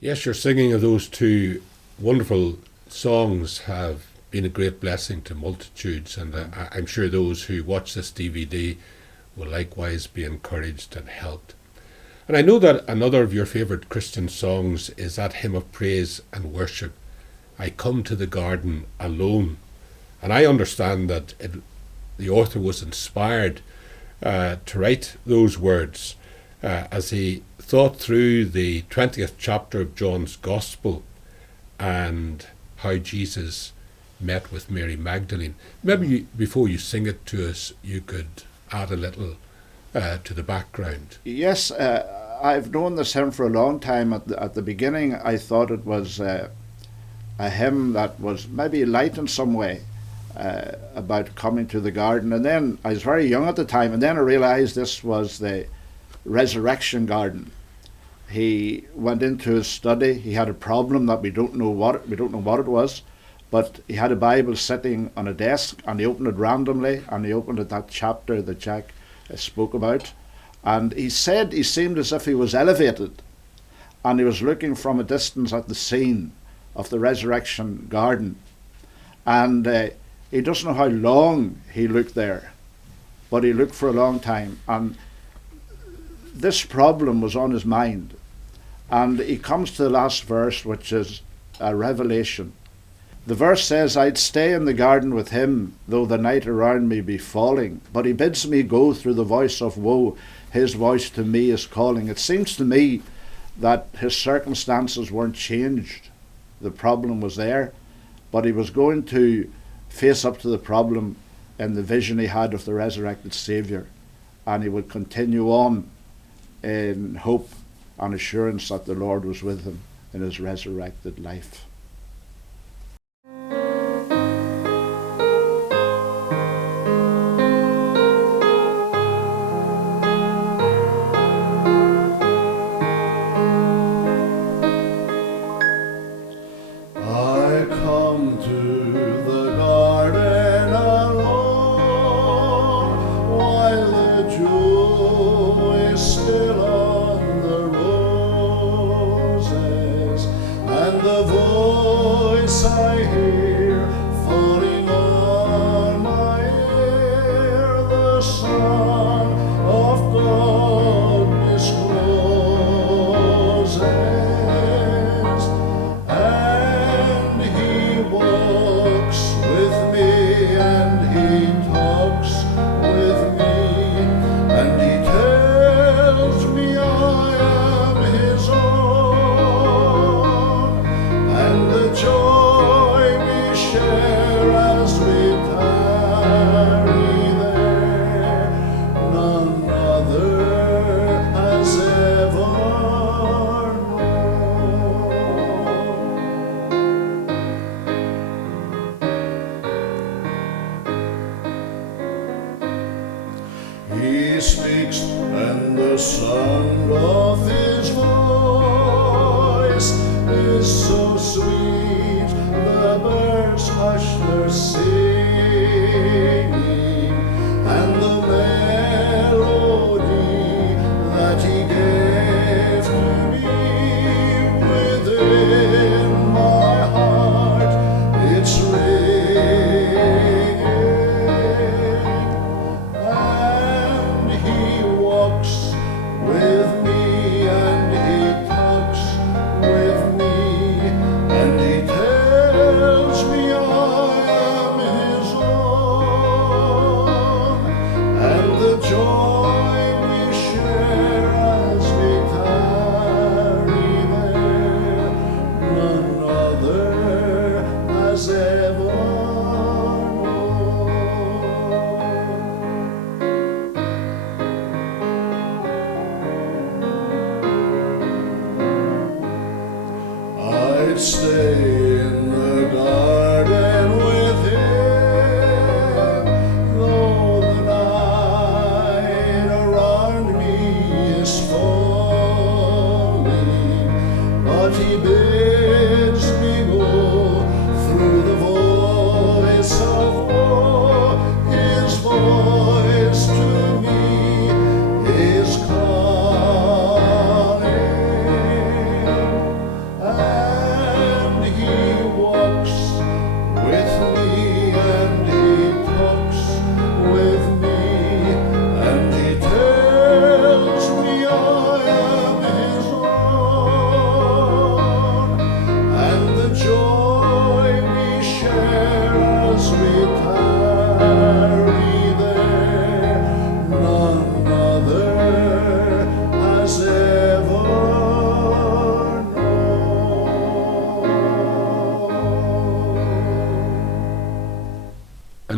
Yes, your singing of those two wonderful songs have been a great blessing to multitudes, and I'm sure those who watch this DVD will likewise be encouraged and helped. And I know that another of your favourite Christian songs is that hymn of praise and worship, I Come to the Garden Alone. And I understand that the author was inspired to write those words as he thought through the 20th chapter of John's Gospel and how Jesus met with Mary Magdalene. Maybe before you sing it to us, you could add a little to the background. Yes, I've known this hymn for a long time. At the beginning, I thought it was a hymn that was maybe light in some way about coming to the garden. And then I was very young at the time, and then I realised this was the resurrection garden. He went into his study. He had a problem that we don't know what it was, but he had a Bible sitting on a desk, and he opened it randomly, and he opened it that chapter that Jack spoke about, and he said he seemed as if he was elevated, and he was looking from a distance at the scene of the resurrection garden, and he doesn't know how long he looked there, but he looked for a long time, and this problem was on his mind. And he comes to the last verse, which is a revelation. The verse says, I'd stay in the garden with him, though the night around me be falling. But he bids me go through the voice of woe. His voice to me is calling. It seems to me that his circumstances weren't changed. The problem was there, but he was going to face up to the problem in the vision he had of the resurrected Saviour. And he would continue on in hope and assurance that the Lord was with him in his resurrected life. I come to the garden alone, while the dew is still on the roses, and the voice I hear falling on my ear, the Son of God discloses, and he walks with me, and he talks with me, and he tells me I am his own, and the joy we share as we tarry there, none other has ever known. He speaks, and the sound of his voice is so sweet, the birds hush their singing, and the melody that he gave to me within my heart, it's ringing, and he walks with me, and he talks with me, and he tells me I am his own, and the joy we share as we tarry there, none other has ever known. I'd stay in the garden with him, though the night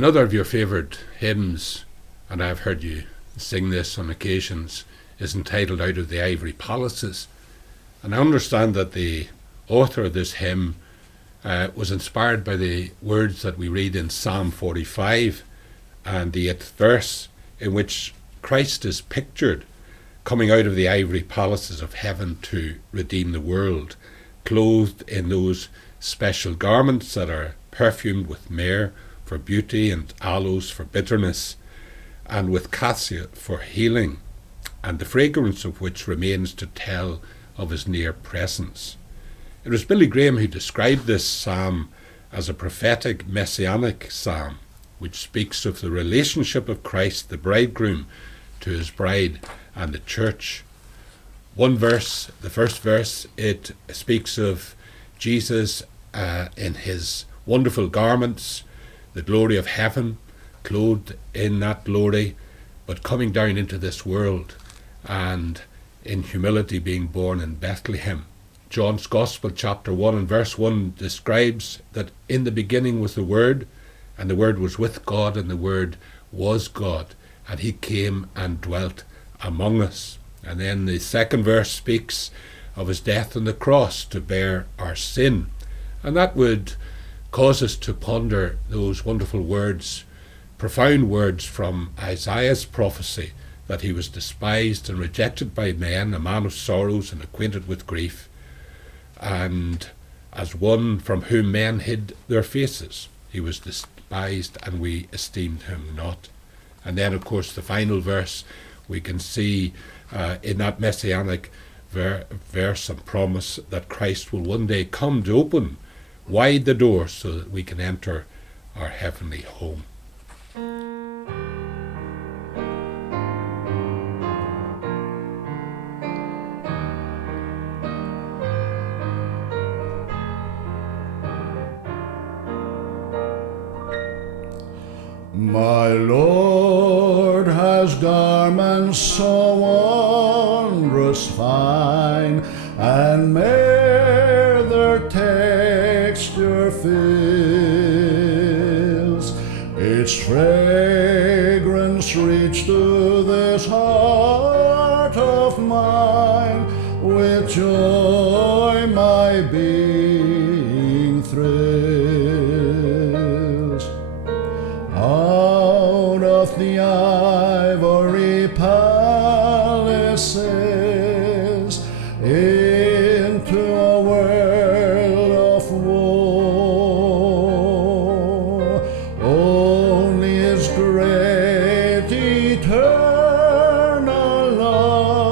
Another of your favourite hymns, and I've heard you sing this on occasions, is entitled Out of the Ivory Palaces. And I understand that the author of this hymn was inspired by the words that we read in Psalm 45 and the 8th verse, in which Christ is pictured coming out of the ivory palaces of heaven to redeem the world, clothed in those special garments that are perfumed with myrrh for beauty and aloes for bitterness, and with cassia for healing, and the fragrance of which remains to tell of his near presence. It was Billy Graham who described this psalm as a prophetic messianic psalm, which speaks of the relationship of Christ, the bridegroom, to his bride and the church. One verse, the first verse, it speaks of Jesus in his wonderful garments, the glory of heaven, clothed in that glory, but coming down into this world and in humility being born in Bethlehem. John's Gospel, chapter 1 and verse 1, describes that in the beginning was the Word, and the Word was with God, and the Word was God, and he came and dwelt among us. And then the second verse speaks of his death on the cross to bear our sin. And that would cause us to ponder those wonderful words, profound words from Isaiah's prophecy, that he was despised and rejected by men, a man of sorrows and acquainted with grief, and as one from whom men hid their faces. He was despised and we esteemed him not. And then, of course, the final verse, we can see in that messianic verse and promise that Christ will one day come to open wide the door so that we can enter our heavenly home. My Lord has garments so wondrous fine, and myrrh their texture fills. Its fragrance reached to this heart of mine, with joy my being thrills. Out of the ivory palaces into a world of woe, only his great eternal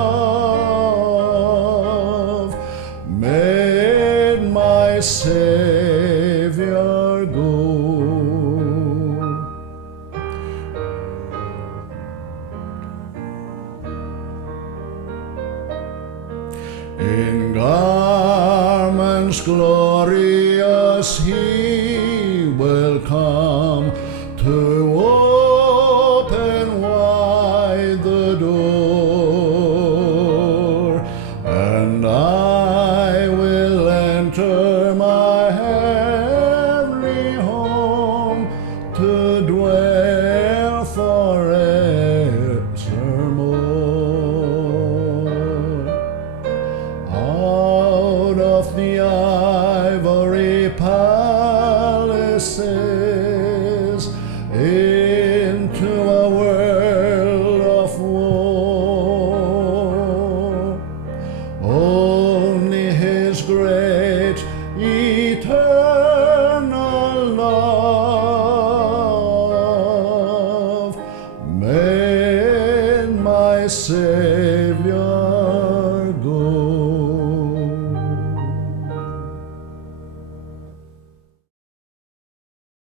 love made my Savior go. In garments glorious he will come to open wide the door, and I will enter my heavenly home to dwell forevermore. Out of the ivory palaces into a world of woe, only his great eternal love made my Savior